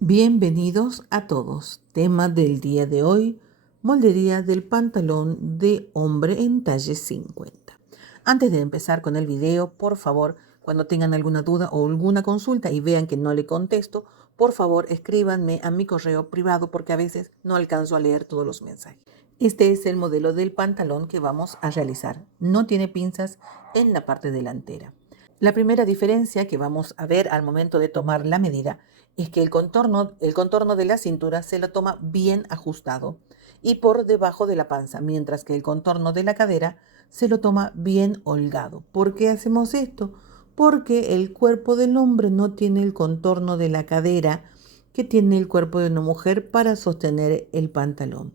Bienvenidos a todos. Tema del día de hoy, moldería del pantalón de hombre en talle 50. Antes de empezar con el video, por favor, cuando tengan alguna duda o alguna consulta y vean que no le contesto, por favor escríbanme a mi correo privado porque a veces no alcanzo a leer todos los mensajes. Este es el modelo del pantalón que vamos a realizar. No tiene pinzas en la parte delantera. La primera diferencia que vamos a ver al momento de tomar la medida es que el contorno de la cintura se lo toma bien ajustado y por debajo de la panza, mientras que el contorno de la cadera se lo toma bien holgado. ¿Por qué hacemos esto? Porque el cuerpo del hombre no tiene el contorno de la cadera que tiene el cuerpo de una mujer para sostener el pantalón.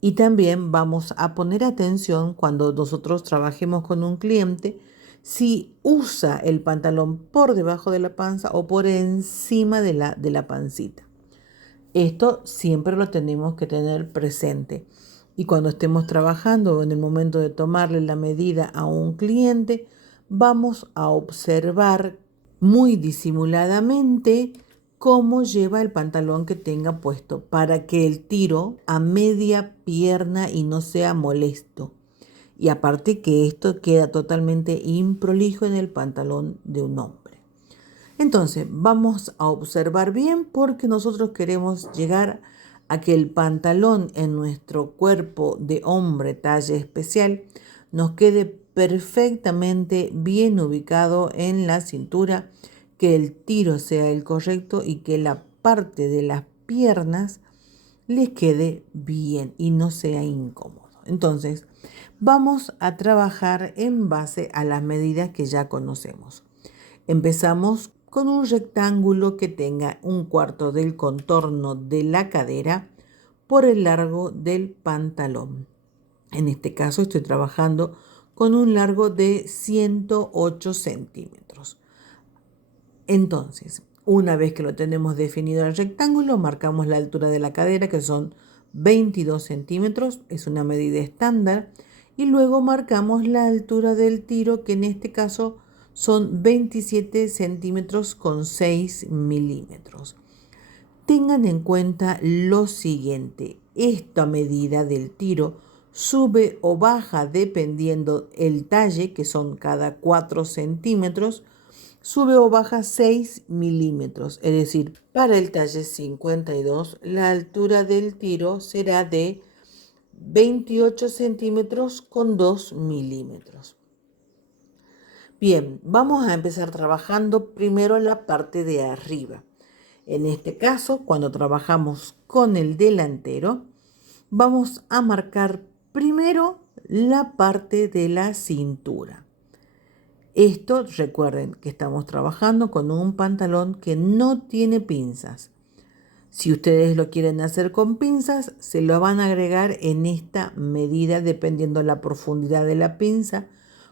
Y también vamos a poner atención cuando nosotros trabajemos con un cliente si usa el pantalón por debajo de la panza o por encima de la pancita. Esto siempre lo tenemos que tener presente. Y cuando estemos trabajando en el momento de tomarle la medida a un cliente, vamos a observar muy disimuladamente cómo lleva el pantalón que tenga puesto para que el tiro a media pierna y no sea molesto. Y aparte que esto queda totalmente improlijo en el pantalón de un hombre. Entonces vamos a observar bien porque nosotros queremos llegar a que el pantalón en nuestro cuerpo de hombre talla especial nos quede perfectamente bien ubicado en la cintura, que el tiro sea el correcto y que la parte de las piernas les quede bien y no sea incómodo. Entonces vamos a trabajar en base a las medidas que ya conocemos. Empezamos con un rectángulo que tenga un cuarto del contorno de la cadera por el largo del pantalón. En este caso estoy trabajando con un largo de 108 centímetros. Entonces, una vez que lo tenemos definido el rectángulo, marcamos la altura de la cadera, que son 22 centímetros, es una medida estándar, y luego marcamos la altura del tiro, que en este caso son 27 centímetros con 6 milímetros. Tengan en cuenta lo siguiente, esta medida del tiro sube o baja dependiendo el talle, que son cada 4 centímetros, sube o baja 6 milímetros, es decir, para el talle 52 la altura del tiro será de 28 centímetros con 2 milímetros. Bien, vamos a empezar trabajando primero la parte de arriba. En este caso, cuando trabajamos con el delantero, vamos a marcar primero la parte de la cintura. Esto, recuerden que estamos trabajando con un pantalón que no tiene pinzas. Si ustedes lo quieren hacer con pinzas, se lo van a agregar en esta medida dependiendo la profundidad de la pinza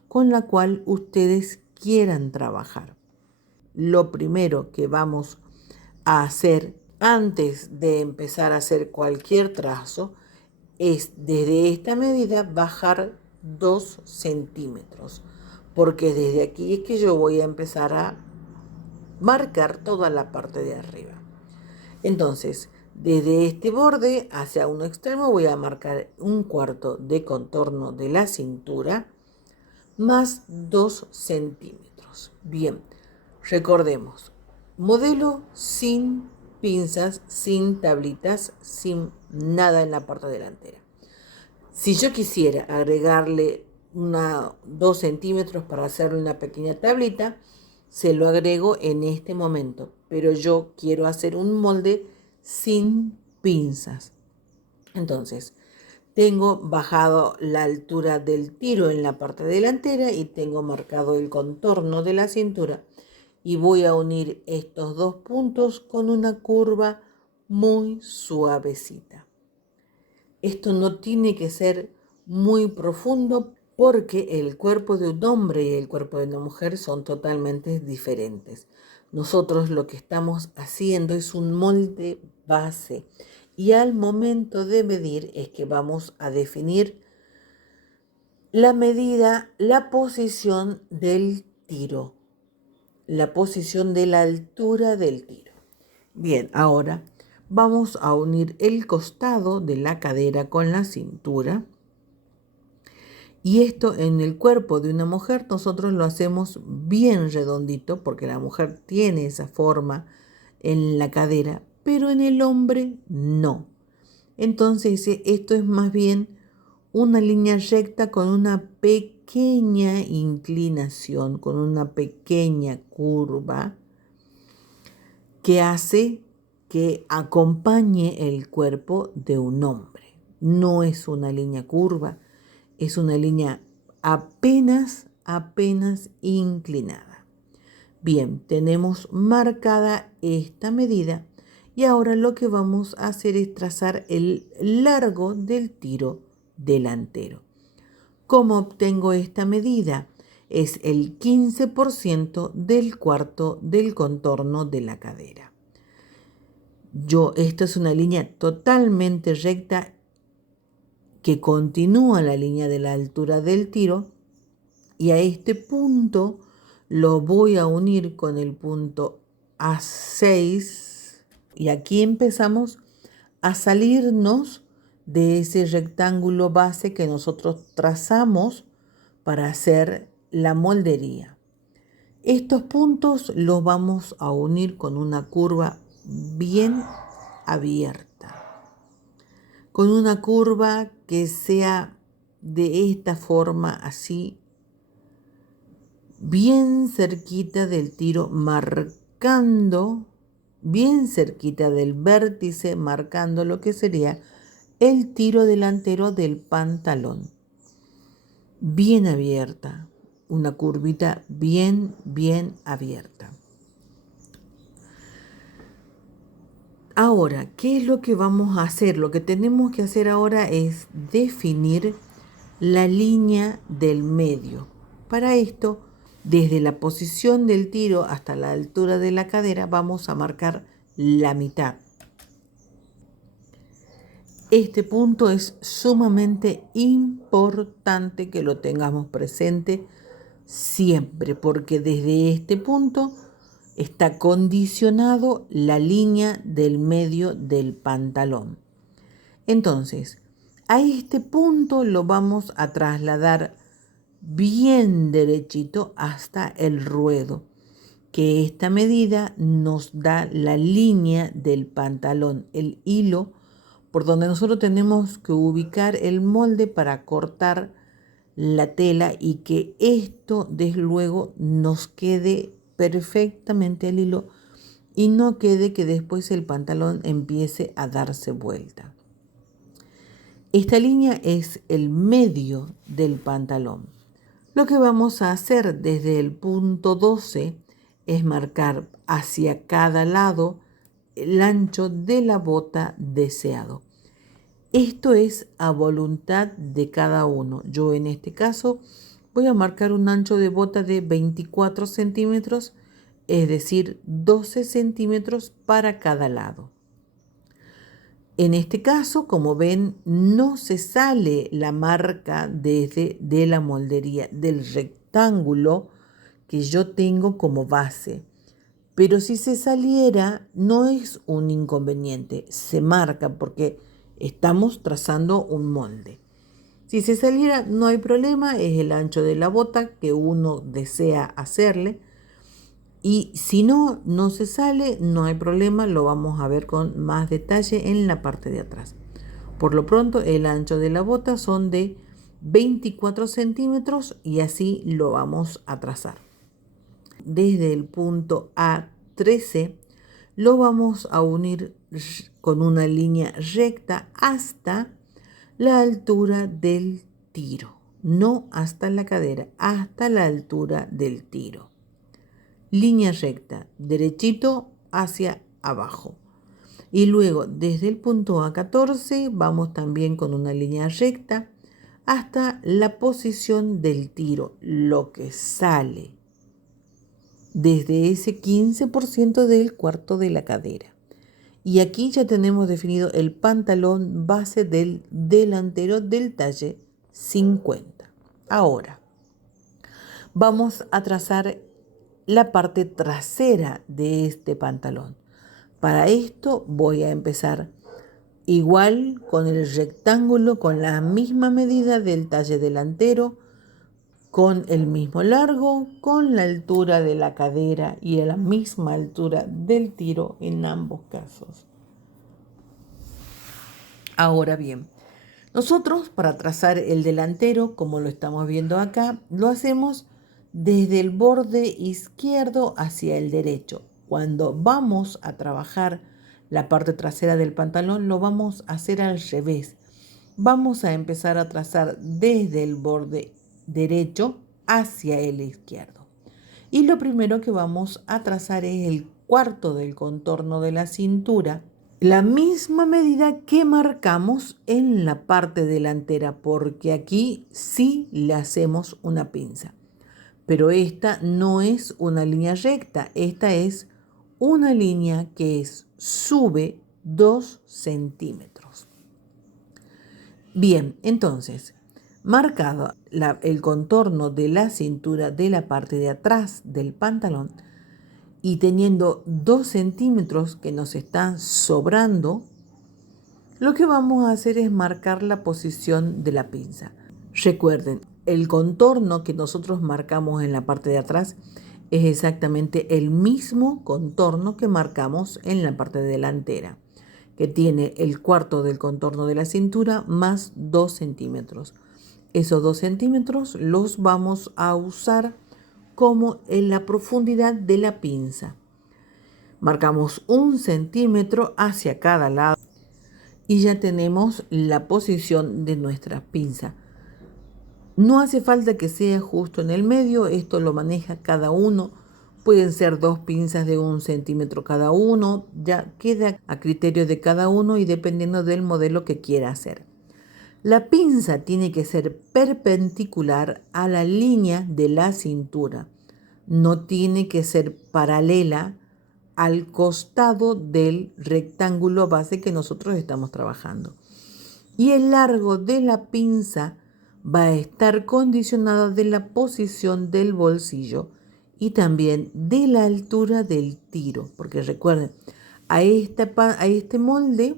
con la cual ustedes quieran trabajar. Lo primero que vamos a hacer antes de empezar a hacer cualquier trazo es desde esta medida bajar 2 centímetros, porque desde aquí es que yo voy a empezar a marcar toda la parte de arriba. Entonces, desde este borde hacia un extremo voy a marcar un cuarto de contorno de la cintura más 2 centímetros. Bien, recordemos, modelo sin pinzas, sin tablitas, sin nada en la parte delantera. Si yo quisiera agregarle 2 centímetros para hacerle una pequeña tablita, se lo agrego en este momento, pero yo quiero hacer un molde sin pinzas. Entonces, tengo bajado la altura del tiro en la parte delantera y tengo marcado el contorno de la cintura y voy a unir estos dos puntos con una curva muy suavecita. Esto no tiene que ser muy profundo porque el cuerpo de un hombre y el cuerpo de una mujer son totalmente diferentes. Nosotros lo que estamos haciendo es un molde base y al momento de medir es que vamos a definir la medida, la posición del tiro, la posición de la altura del tiro. Bien, ahora vamos a unir el costado de la cadera con la cintura. Y esto en el cuerpo de una mujer nosotros lo hacemos bien redondito porque la mujer tiene esa forma en la cadera, pero en el hombre no. Entonces esto es más bien una línea recta con una pequeña inclinación, con una pequeña curva que hace que acompañe el cuerpo de un hombre. No es una línea curva, es una línea apenas inclinada. Bien, tenemos marcada esta medida y ahora lo que vamos a hacer es trazar el largo del tiro delantero. ¿Cómo obtengo esta medida? Es el 15% del cuarto del contorno de la cadera. Esta es una línea totalmente recta que continúa la línea de la altura del tiro y a este punto lo voy a unir con el punto A6 y aquí empezamos a salirnos de ese rectángulo base que nosotros trazamos para hacer la moldería. Estos puntos los vamos a unir con una curva bien abierta, con una curva que sea de esta forma así, bien cerquita del tiro, marcando, bien cerquita del vértice, marcando lo que sería el tiro delantero del pantalón. Bien abierta, una curvita bien abierta. Ahora, ¿qué es lo que vamos a hacer? Lo que tenemos que hacer ahora es definir la línea del medio. Para esto, desde la posición del tiro hasta la altura de la cadera, vamos a marcar la mitad. Este punto es sumamente importante que lo tengamos presente siempre, porque desde este punto está condicionado la línea del medio del pantalón. Entonces, a este punto lo vamos a trasladar bien derechito hasta el ruedo, que esta medida nos da la línea del pantalón, el hilo por donde nosotros tenemos que ubicar el molde para cortar la tela y que esto desde luego nos quede perfectamente al hilo y no quede que después el pantalón empiece a darse vuelta. Esta línea es el medio del pantalón. Lo que vamos a hacer desde el punto 12 es marcar hacia cada lado el ancho de la bota deseado. Esto es a voluntad de cada uno. Yo en este caso voy a marcar un ancho de bota de 24 centímetros, es decir, 12 centímetros para cada lado. En este caso, como ven, no se sale la marca de la moldería del rectángulo que yo tengo como base. Pero si se saliera, no es un inconveniente, se marca porque estamos trazando un molde. Si se saliera, no hay problema, es el ancho de la bota que uno desea hacerle. Y si no se sale, no hay problema, lo vamos a ver con más detalle en la parte de atrás. Por lo pronto, el ancho de la bota son de 24 centímetros y así lo vamos a trazar. Desde el punto A13 lo vamos a unir con una línea recta hasta la altura del tiro, no hasta la cadera, hasta la altura del tiro. Línea recta, derechito hacia abajo. Y luego desde el punto A14 vamos también con una línea recta hasta la posición del tiro, lo que sale desde ese 15% del cuarto de la cadera. Y aquí ya tenemos definido el pantalón base del delantero del talle 50. Ahora vamos a trazar la parte trasera de este pantalón. Para esto voy a empezar igual con el rectángulo, con la misma medida del talle delantero, con el mismo largo, con la altura de la cadera y a la misma altura del tiro en ambos casos. Ahora bien, nosotros para trazar el delantero, como lo estamos viendo acá, lo hacemos desde el borde izquierdo hacia el derecho. Cuando vamos a trabajar la parte trasera del pantalón, lo vamos a hacer al revés. Vamos a empezar a trazar desde el borde derecho hacia el izquierdo. Y lo primero que vamos a trazar es el cuarto del contorno de la cintura, la misma medida que marcamos en la parte delantera, porque aquí sí le hacemos una pinza. Pero esta no es una línea recta, esta es una línea que sube 2 centímetros. Bien, entonces, marcado el contorno de la cintura de la parte de atrás del pantalón y teniendo 2 centímetros que nos están sobrando, lo que vamos a hacer es marcar la posición de la pinza. Recuerden, el contorno que nosotros marcamos en la parte de atrás es exactamente el mismo contorno que marcamos en la parte delantera, que tiene el cuarto del contorno de la cintura más 2 centímetros. Esos 2 centímetros los vamos a usar como en la profundidad de la pinza. Marcamos 1 centímetro hacia cada lado y ya tenemos la posición de nuestra pinza. No hace falta que sea justo en el medio, esto lo maneja cada uno. Pueden ser 2 pinzas de 1 centímetro cada uno, ya queda a criterio de cada uno y dependiendo del modelo que quiera hacer. La pinza tiene que ser perpendicular a la línea de la cintura. No tiene que ser paralela al costado del rectángulo base que nosotros estamos trabajando. Y el largo de la pinza va a estar condicionado de la posición del bolsillo y también de la altura del tiro. Porque recuerden, a este molde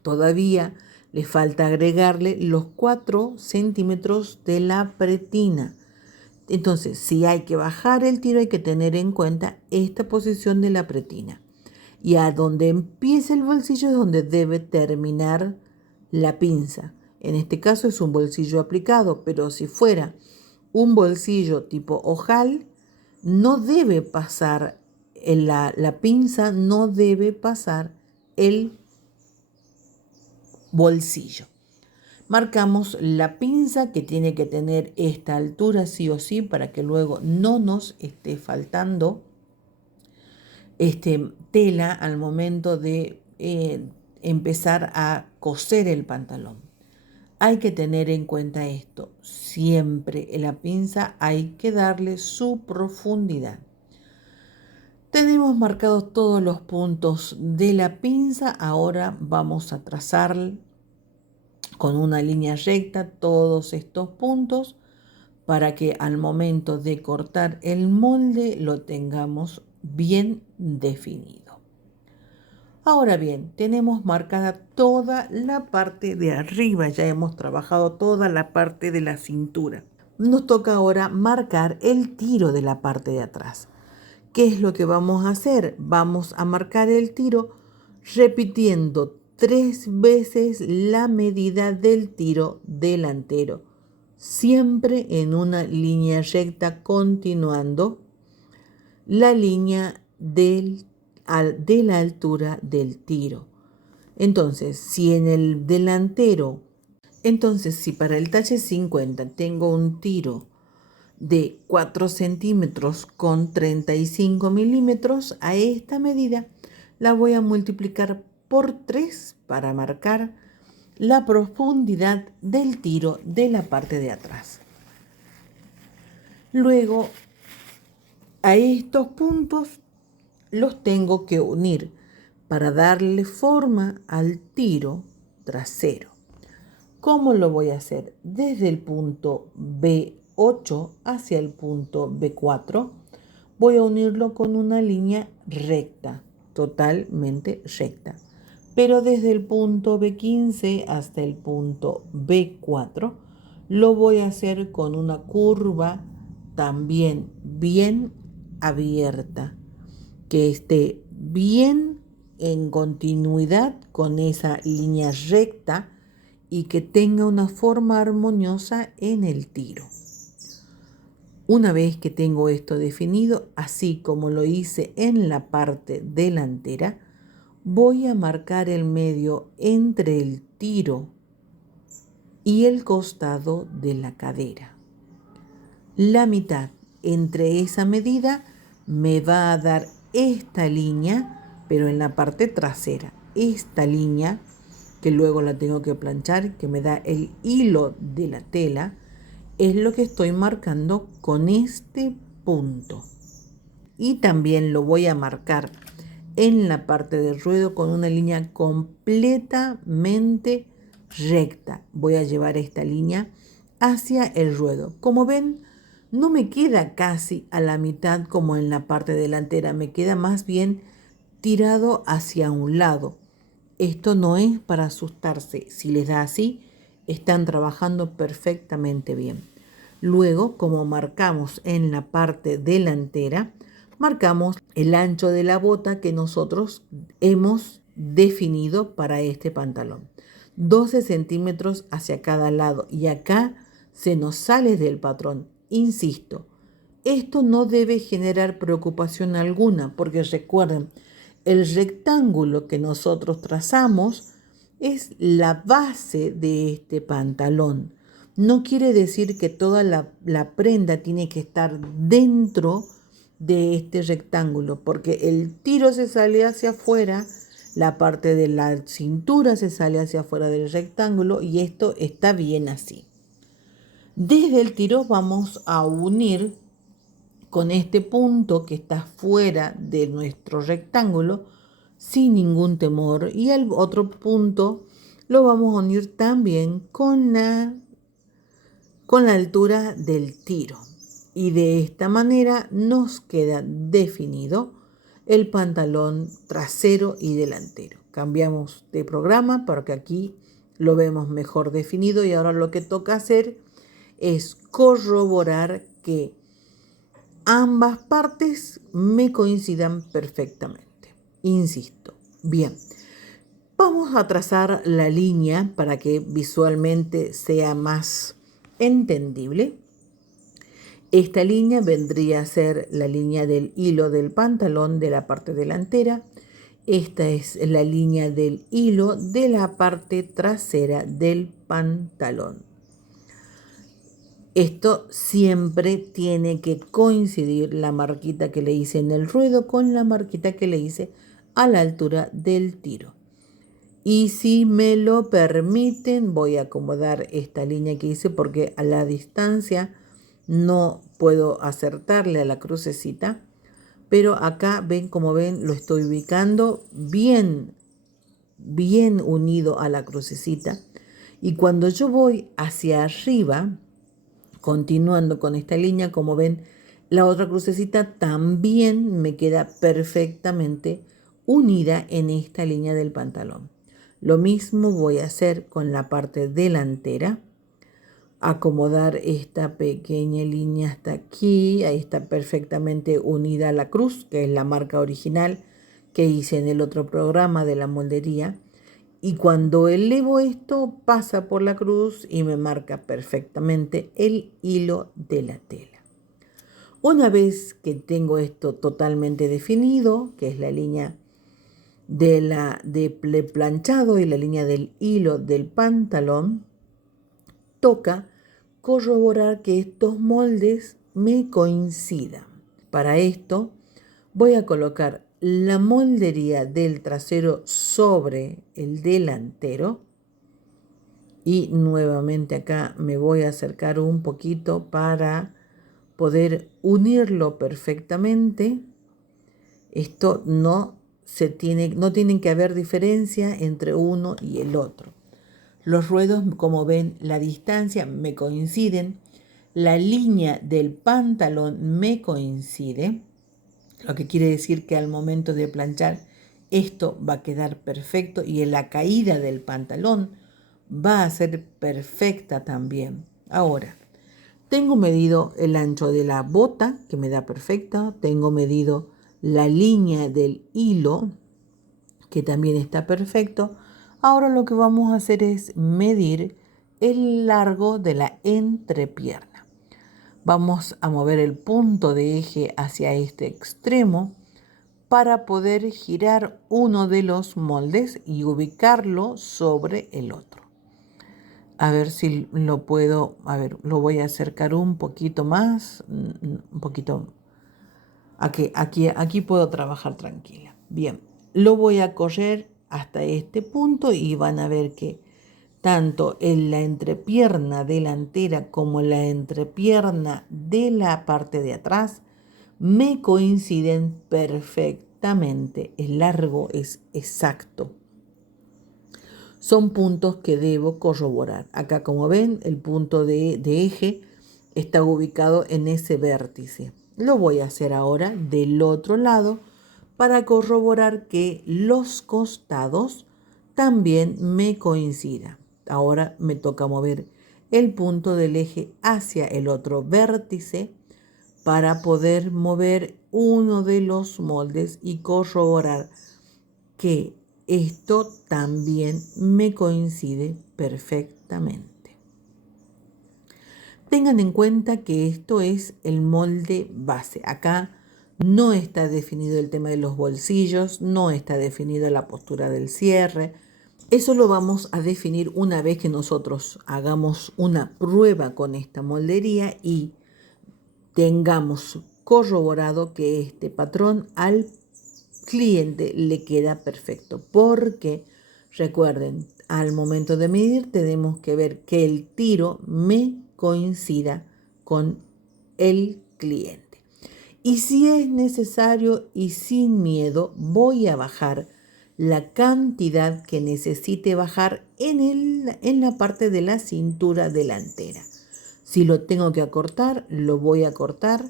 todavía le falta agregarle los 4 centímetros de la pretina. Entonces, si hay que bajar el tiro, hay que tener en cuenta esta posición de la pretina. Y a donde empieza el bolsillo es donde debe terminar la pinza. En este caso es un bolsillo aplicado, pero si fuera un bolsillo tipo ojal, no debe pasar la pinza, no debe pasar el bolsillo. Marcamos la pinza que tiene que tener esta altura sí o sí para que luego no nos esté faltando tela al momento de empezar a coser el pantalón. Hay que tener en cuenta esto. Siempre en la pinza hay que darle su profundidad. Tenemos marcados todos los puntos de la pinza. Ahora vamos a trazar con una línea recta todos estos puntos para que al momento de cortar el molde lo tengamos bien definido. Ahora bien, tenemos marcada toda la parte de arriba, ya hemos trabajado toda la parte de la cintura. Nos toca ahora marcar el tiro de la parte de atrás. ¿Qué es lo que vamos a hacer? Vamos a marcar el tiro repitiendo 3 veces la medida del tiro delantero, siempre en una línea recta, continuando la línea de la altura del tiro. Entonces, si en el delantero, si para el talle 50 tengo un tiro de 4 centímetros con 35 milímetros, a esta medida la voy a multiplicar por 3 para marcar la profundidad del tiro de la parte de atrás. Luego, a estos puntos los tengo que unir para darle forma al tiro trasero. ¿Cómo lo voy a hacer? Desde el punto B8 hacia el punto B4 voy a unirlo con una línea recta. totalmente recta. Pero desde el punto B15 hasta el punto B4 lo voy a hacer con una curva también bien abierta, que esté bien en continuidad con esa línea recta y que tenga una forma armoniosa en el tiro. Una vez que tengo esto definido, así como lo hice en la parte delantera, voy a marcar el medio entre el tiro y el costado de la cadera. La mitad entre esa medida me va a dar esta línea, pero en la parte trasera. Esta línea, que luego la tengo que planchar, que me da el hilo de la tela, es lo que estoy marcando con este punto. Y también lo voy a marcar en la parte del ruedo con una línea completamente recta. Voy a llevar esta línea hacia el ruedo. Como ven, no me queda casi a la mitad como en la parte delantera, me queda más bien tirado hacia un lado. Esto no es para asustarse, si les da así, están trabajando perfectamente bien. Luego, como marcamos en la parte delantera, marcamos el ancho de la bota que nosotros hemos definido para este pantalón. 12 centímetros hacia cada lado y acá se nos sale del patrón. Insisto, esto no debe generar preocupación alguna porque recuerden, el rectángulo que nosotros trazamos es la base de este pantalón. No quiere decir que toda la prenda tiene que estar dentro de este rectángulo, porque el tiro se sale hacia afuera, la parte de la cintura se sale hacia afuera del rectángulo y esto está bien así. Desde el tiro vamos a unir con este punto que está fuera de nuestro rectángulo sin ningún temor y el otro punto lo vamos a unir también con la altura del tiro y de esta manera nos queda definido el pantalón trasero y delantero. Cambiamos de programa porque aquí lo vemos mejor definido y ahora lo que toca hacer es corroborar que ambas partes me coincidan perfectamente. Insisto, bien, vamos a trazar la línea para que visualmente sea más entendible. Esta línea vendría a ser la línea del hilo del pantalón de la parte delantera. Esta es la línea del hilo de la parte trasera del pantalón. Esto siempre tiene que coincidir la marquita que le hice en el ruedo con la marquita que le hice a la altura del tiro. Y si me lo permiten, voy a acomodar esta línea que hice porque a la distancia no puedo acertarle a la crucecita. Pero acá ven, como ven, lo estoy ubicando bien unido a la crucecita. Y cuando yo voy hacia arriba, continuando con esta línea, como ven, la otra crucecita también me queda perfectamente unida en esta línea del pantalón. Lo mismo voy a hacer con la parte delantera. Acomodar esta pequeña línea hasta aquí. Ahí está perfectamente unida la cruz, que es la marca original que hice en el otro programa de la moldería. Y cuando elevo esto, pasa por la cruz y me marca perfectamente el hilo de la tela. Una vez que tengo esto totalmente definido, que es la línea de planchado y la línea del hilo del pantalón, toca corroborar que estos moldes me coincidan. Para esto voy a colocar la moldería del trasero sobre el delantero y nuevamente acá me voy a acercar un poquito para poder unirlo perfectamente. Esto no tienen que haber diferencia entre uno y el otro. Los ruedos, como ven, la distancia me coinciden, la línea del pantalón me coincide, lo que quiere decir que al momento de planchar Esto va a quedar perfecto y en la caída del pantalón va a ser perfecta también. Ahora, tengo medido el ancho de la bota, que me da perfecta. Tengo medido la línea del hilo, que también está perfecto. Ahora lo que vamos a hacer es medir el largo de la entrepierna. Vamos a mover el punto de eje hacia este extremo para poder girar uno de los moldes y ubicarlo sobre el otro. A ver si lo puedo, lo voy a acercar un poquito más, un poquito. Aquí puedo trabajar tranquila. Bien, lo voy a correr hasta este punto y van a ver que tanto en la entrepierna delantera como la entrepierna de la parte de atrás me coinciden perfectamente. El largo es exacto. Son puntos que debo corroborar. Acá, como ven, el punto de eje está ubicado en ese vértice. Lo voy a hacer ahora del otro lado para corroborar que los costados también me coincidan. Ahora me toca mover el punto del eje hacia el otro vértice para poder mover uno de los moldes y corroborar que esto también me coincide perfectamente. Tengan en cuenta que esto es el molde base. Acá no está definido el tema de los bolsillos, no está definida la postura del cierre. Eso lo vamos a definir una vez que nosotros hagamos una prueba con esta moldería y tengamos corroborado que este patrón al cliente le queda perfecto, porque recuerden, al momento de medir tenemos que ver que el tiro me coincida con el cliente. Y si es necesario y sin miedo, voy a bajar la cantidad que necesite bajar en la parte de la cintura delantera. Si lo tengo que acortar, lo voy a cortar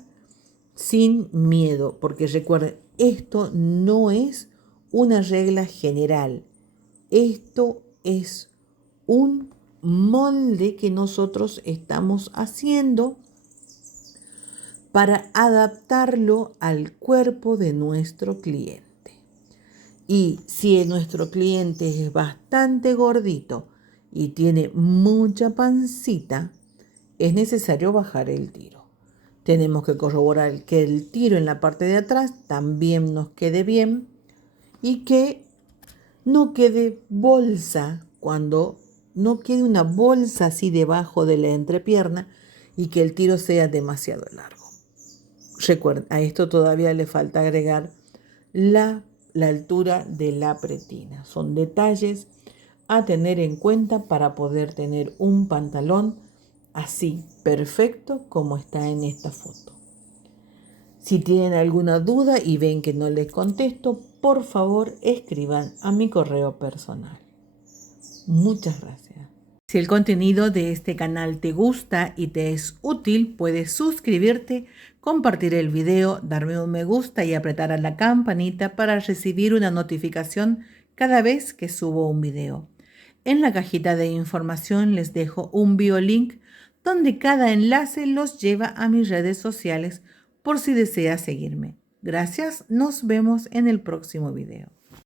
sin miedo, porque recuerden, esto no es una regla general. Esto es un molde que nosotros estamos haciendo para adaptarlo al cuerpo de nuestro cliente. Y si nuestro cliente es bastante gordito y tiene mucha pancita, es necesario bajar el tiro. Tenemos que corroborar que el tiro en la parte de atrás también nos quede bien y que no quede bolsa, cuando no quede una bolsa así debajo de la entrepierna y que el tiro sea demasiado largo. Recuerden, a esto todavía le falta agregar la altura de la pretina. Son detalles a tener en cuenta para poder tener un pantalón así perfecto como está en esta foto. Si tienen alguna duda y ven que no les contesto, por favor escriban a mi correo personal. Muchas gracias. Si el contenido de este canal te gusta y te es útil, puedes suscribirte, compartir el video, darme un me gusta y apretar a la campanita para recibir una notificación cada vez que subo un video. En la cajita de información les dejo un biolink donde cada enlace los lleva a mis redes sociales por si desea seguirme. Gracias, nos vemos en el próximo video.